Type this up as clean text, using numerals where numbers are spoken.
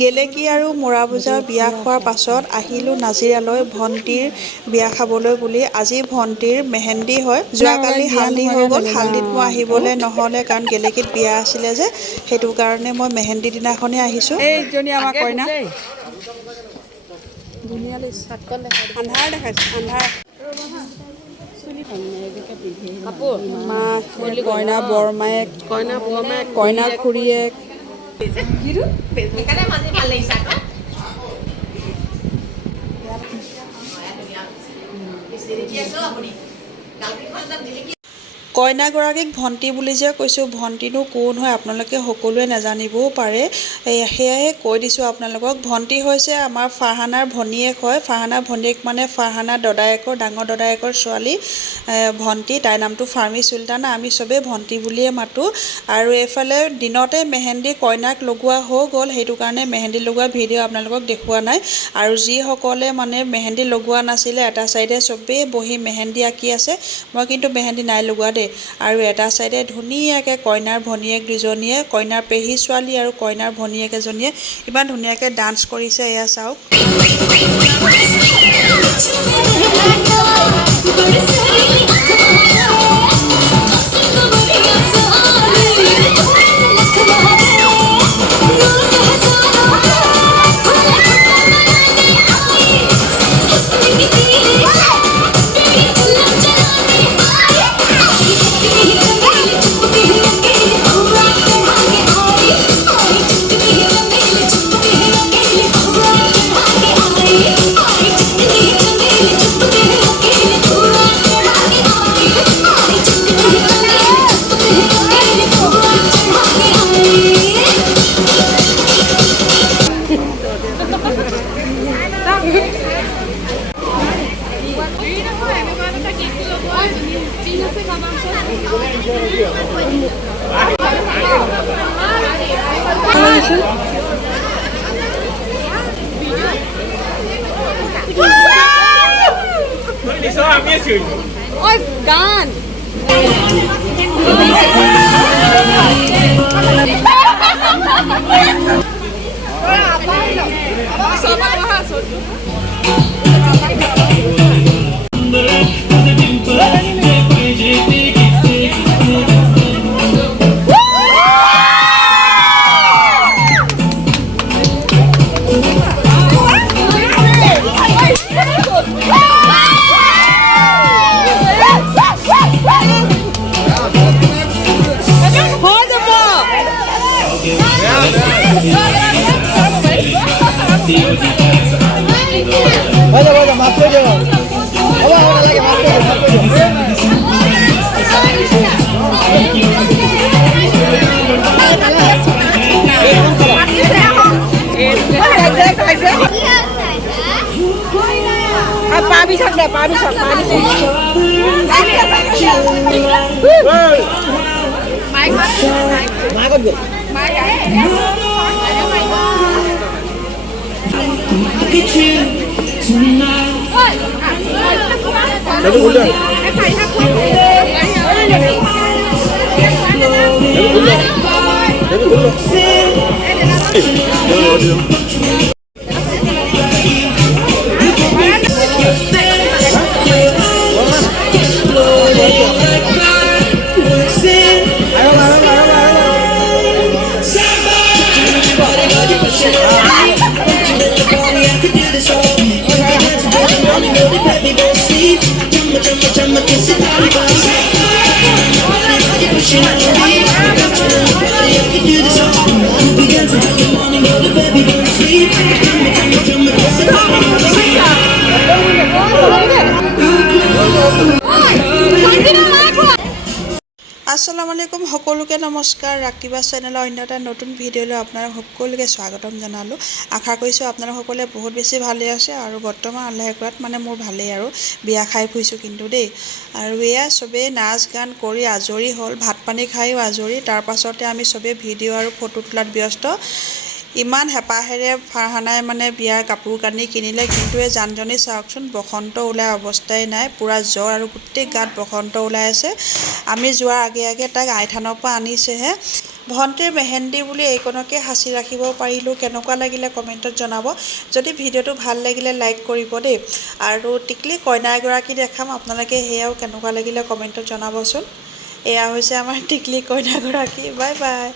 গেলেকী আৰু মৰাবুজাৰ বিয়া খোৱাৰ পাছত আহিলোঁ নাজিৰালৈ ভণ্টিৰ বিয়া খাবলৈ বুলি। আজি ভণ্টিৰ মেহেন্দি হয়। যোৱাকালি হালধি হৈ গ'ল। হালধিত মই আহিবলৈ নহ'লে কাৰণ গেলেকীত বিয়া আছিলে যে, সেইটো কাৰণে মই মেহেন্দি দিনাখনেই আহিছোঁ। এইজনী আমাৰ কইনা। আন্ধাৰ দেখাইছে আন্ধাৰ। মা কইনা বৰমায়েক কইনা খুৰীয়েক। কইনাগৰাকীক ভণ্টি বুলি যে কৈছোঁ, ভণ্টিনো কোন হয় আপোনালোকে সকলোৱে নাজানিবও পাৰে। সেয়াই কৈ দিছোঁ আপোনালোকক। ভণ্টি হৈছে আমাৰ ফাৰহানাৰ ভনীয়েক হয়। ফাৰহানাৰ ভনীয়েক মানে ফাৰহানাৰ দদায়েকৰ ডাঙৰ দদায়েকৰ ছোৱালী ভণ্টি। তাইৰ নামটো ফাৰ্মি চুলতানা। আমি চবেই ভণ্টি বুলিয়ে মাতোঁ। আৰু এইফালে দিনতে মেহেন্দি কইনাক লগোৱা হৈ গ'ল, সেইটো কাৰণে মেহেন্দি লগোৱা ভিডিঅ' আপোনালোকক দেখুওৱা নাই। আৰু যিসকলে মানে মেহেন্দি লগোৱা নাছিলে, এটা চাইডে চবেই বহি মেহেন্দি আঁকি আছে। মই কিন্তু মেহেন্দি নাই লগোৱা দেই। আৰু এটা চাইডে ধুনীয়াকৈ কইনাৰ ভনীয়েক দুজনীয়ে, কইনাৰ পেহী ছোৱালী আৰু কইনাৰ ভনীয়েক এজনীয়ে ইমান ধুনীয়াকৈ ডান্স কৰিছে, এয়া চাওক। Oi, gan! আসসালামুআলাইকুম সকলোকে নমস্কাৰ। ৰাকিবা চেনেলৰ অন্য এটা নতুন ভিডিঅ'লৈ আপোনালোক সকলোকে স্বাগতম জনালোঁ। আশা কৰিছোঁ আপোনালোক সকলোৱে বহুত বেছি ভালে আছে আৰু বৰ্তমান আল্লাহে কৰাত মানে মোৰ ভালেই আৰু বিয়া খাই ফুৰিছোঁ কিন্তু দেই। আৰু এয়া চবেই নাচ গান কৰি আজৰি হ'ল, ভাত পানী খাইও আজৰি। তাৰ পাছতে আমি চবেই ভিডিঅ' আৰু ফটো তোলাত ব্যস্ত। ইমান হেঁপাহেৰে ফাৰহানাই মানে বিয়াৰ কাপোৰ কানি কিনিলে, কিন্তু এই জানজনী চাওকচোন, বসন্ত ওলাই অৱস্থাই নাই, পূৰা জ্বৰ আৰু গোটেই গাত বসন্ত ওলাই আছে। আমি যোৱাৰ আগে আগে তাইক আইথানৰ পৰা আনিছেহে। ভণ্টিৰ মেহেন্দি বুলি এইকণকে সাঁচি ৰাখিব পাৰিলোঁ। কেনেকুৱা লাগিলে কমেণ্টত জনাব। যদি ভিডিঅ'টো ভাল লাগিলে লাইক কৰিব দেই। আৰু টিকলি কইনা এগৰাকী দেখাম, আপোনালোকে সেয়াও কেনেকুৱা লাগিলে কমেণ্টত জনাবচোন। এয়া হৈছে আমাৰ টিকলি কইনাগৰাকী। Bye bye.